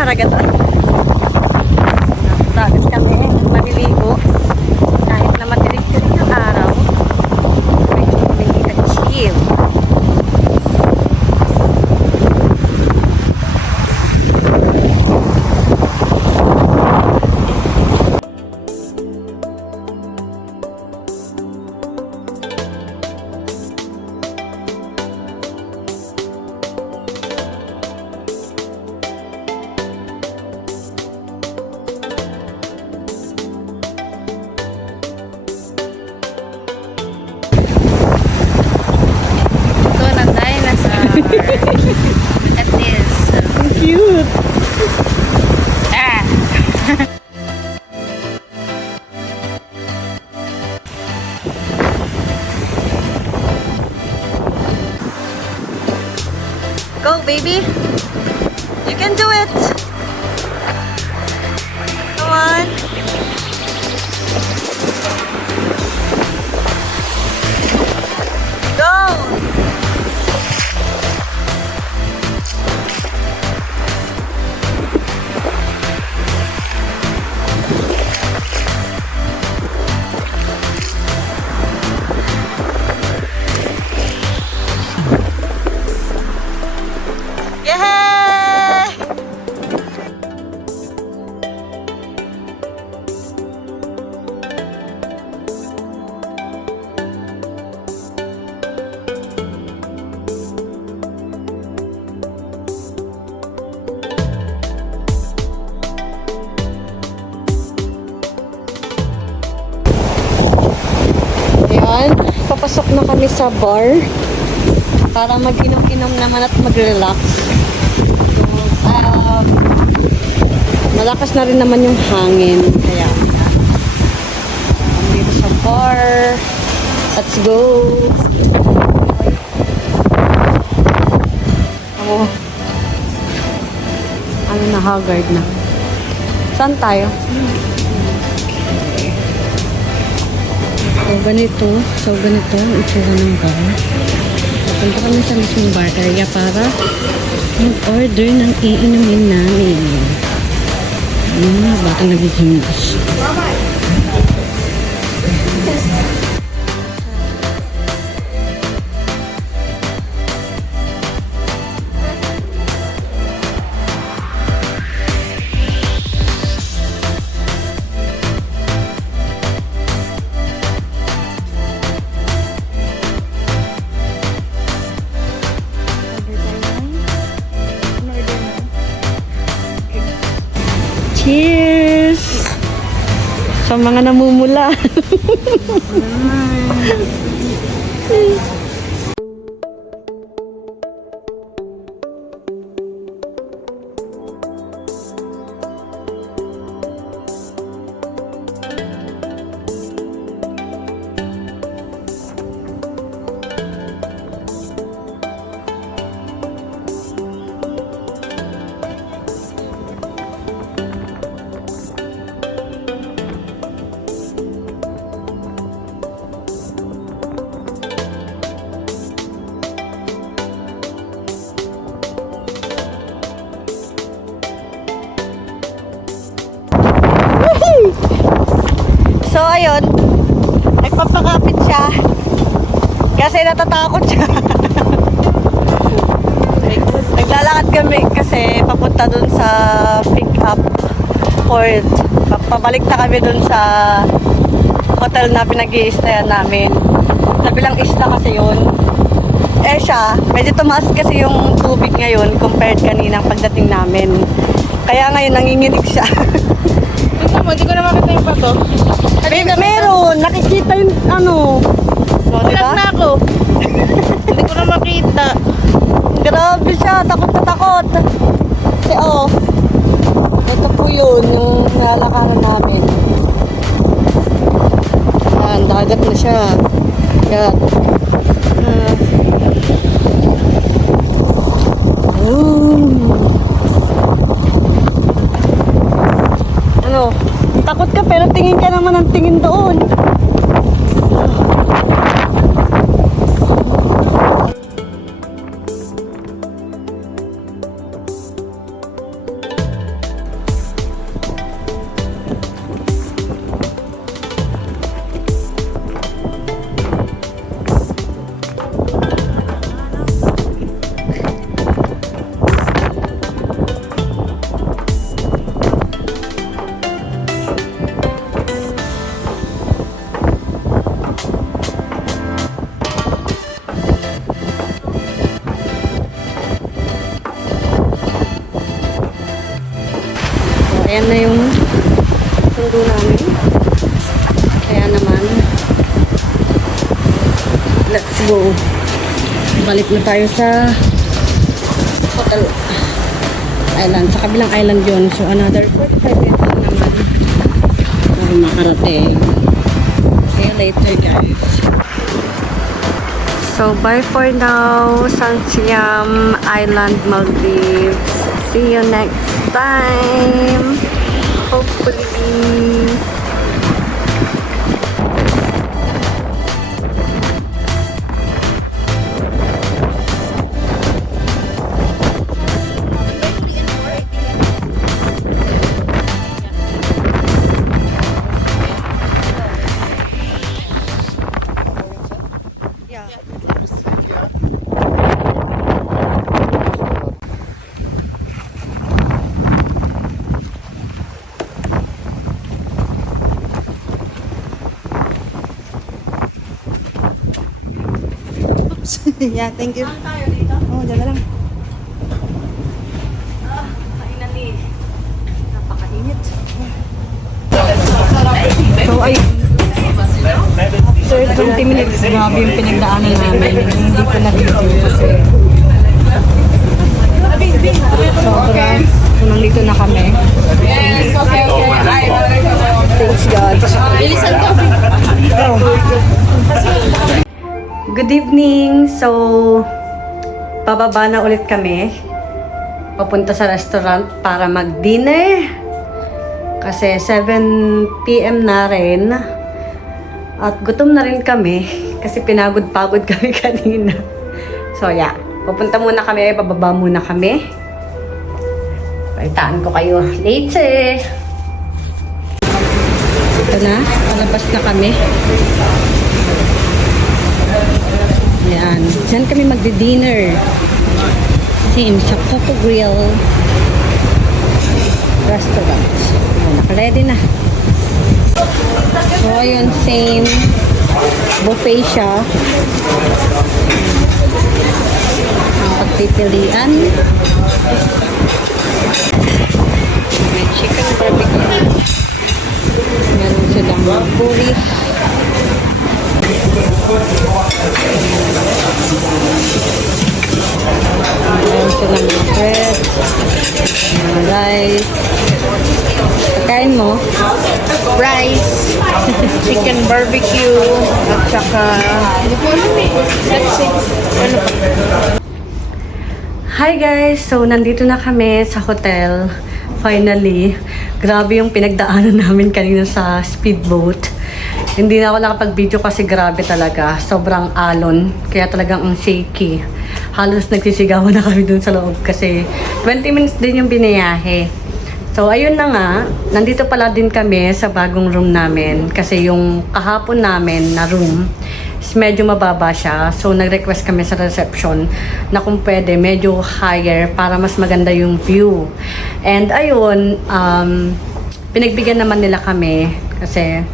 karagatan. Dagat kami, maliligo. Kahit na matirik-tirik ang araw, pwede kami chill. Look at this. Cute! Ah! Go, baby! You can do it! Come on! Go! Yay! Ayan, papasok na kami sa bar para mag-inom-inom naman at mag-relax. Malakas na rin naman yung hangin. Kaya, dito sa bar. Let's go! Oh. Ano na, haggard na. Saan tayo? So, ganito ang itsura ng bar. Punta kami sa mismong bar area para mag-order ng iinumin namin. Baka nagigingos. Cheers! Sa mga namumula. So, ayun. Nagpapakapit siya. Kasi natatakot siya. Naglalakad kami kasi papunta dun sa pick-up port. Pabalik na kami dun sa hotel na pinag-i-stayan namin. Sa bilang isla kasi yun. Eh siya, medyo tumaas kasi yung tubig ngayon compared kaninang pagdating namin. Kaya ngayon nanginginig siya. Ito mo, hindi ko na makita yung pato. Meron, nakikita yung ano. No, Ulag na ako. Hindi ko na makita. Grabe siya, takot na takot. Kasi ito po yun, yung nalakaran namin. Ayan, dagat na siya. Ayan. Ano, takot ka pero tingin ka naman ng tingin doon. Ayan na yung sundo namin. Kaya naman, let's go. Balik na tayo sa hotel island. Sa kabilang island yun. So, another 45 minutes na naman para makarating. See you later, guys. So, bye for now. San Siam Island, Maldives. See you next time. Hopefully. Yeah, thank you. Saan tayo dito? Oh, dyan na lang. Kainan ni. Napakainit. So, ay, after 20 minutes, grabe yung pinagdaanan namin. Hindi ko na-video kasi sobra. So, nandito na kami. Thanks God. Bilisan ko. Good evening! So, bababa na ulit kami. Papunta sa restaurant para mag-dinner. Kasi 7 PM na rin. At gutom na rin kami. Kasi pinagod-pagod kami kanina. So, yeah. Pupunta muna kami. Bababa muna kami. Palitaan ko kayo later. Ito na. Palabas na kami. Ayan. Diyan kami magdi-dinner. Same sa Coco Grill Restaurant. Ayan, naka-ready na. So, ayun, same. Buffet siya. Ang pagpipilian. May chicken barbecue. Meron silang puri. Meron silang bread, rice. Pagkain mo? Rice, chicken barbecue, at saka... That's it. Ano pa? Hi guys! So, nandito na kami sa hotel. Finally. Grabe yung pinagdaanan namin kanina sa speedboat. Hindi na ako nakapag-video kasi grabe talaga. Sobrang alon. Kaya talagang ang shaky. Halos nagsisigawan na kami dun sa loob kasi 20 minutes din yung binayahe. So, ayun na nga. Nandito pala din kami sa bagong room namin. Kasi yung kahapon namin na room is medyo mababa siya. So, nag-request kami sa reception na kung pwede medyo higher para mas maganda yung view. And ayun, pinagbigyan naman nila kami kasi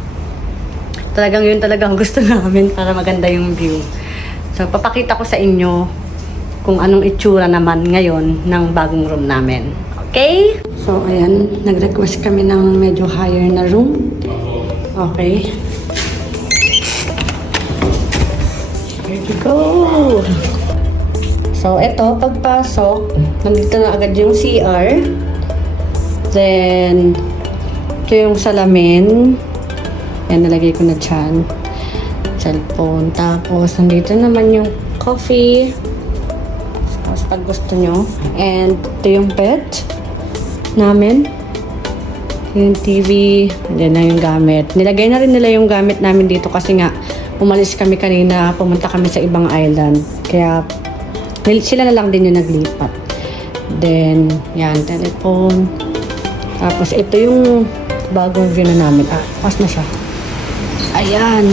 talagang yun talagang gusto namin para maganda yung view. So, papakita ko sa inyo kung anong itsura naman ngayon ng bagong room namin. Okay? So, ayan. Nag-request kami ng medyo higher na room. Okay. Here we go! So, eto, pagpasok, nandito na agad yung CR. Then, ito yung salamin. Yan, nalagay ko na dyan. Cellphone. Tapos, nandito naman yung coffee. Tapos, pag gusto nyo. And, ito yung bed namin. Yung TV. Yan na yung gamit. Nilagay na rin nila yung gamit namin dito kasi nga, umalis kami kanina. Pumunta kami sa ibang island. Kaya, sila na lang din yung naglipat. Then, yan, telephone. Tapos, ito yung bagong view na namin. Pas na siya. Ayan.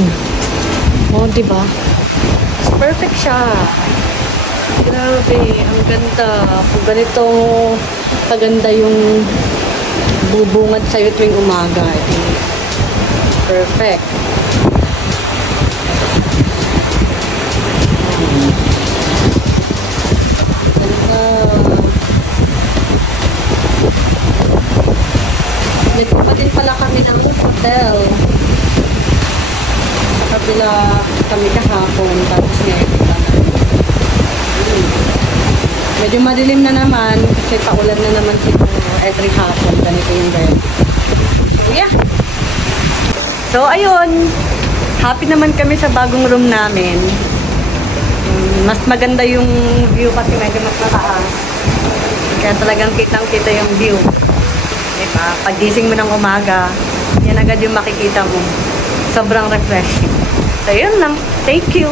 O, diba? Perfect siya. Grabe, ang ganda. Kung ganito kaganda yung bubungad sa'yo tuwing umaga. Perfect. Ganda. Nagpunta din pala kami ng hotel. Sa kabila kami kahapon, tapos ngayon pa. Medyo madilim na naman kasi paulan na naman siguro every hapon. Ganito yung weather. So, yeah. So, ayun. Happy naman kami sa bagong room namin. Mas maganda yung view kasi medyo mas mataas. Kaya talagang kitang-kita yung view. Diba? Pagising mo ng umaga, yan agad yung makikita mo. Sobrang refreshing. So, yun lang. Thank you.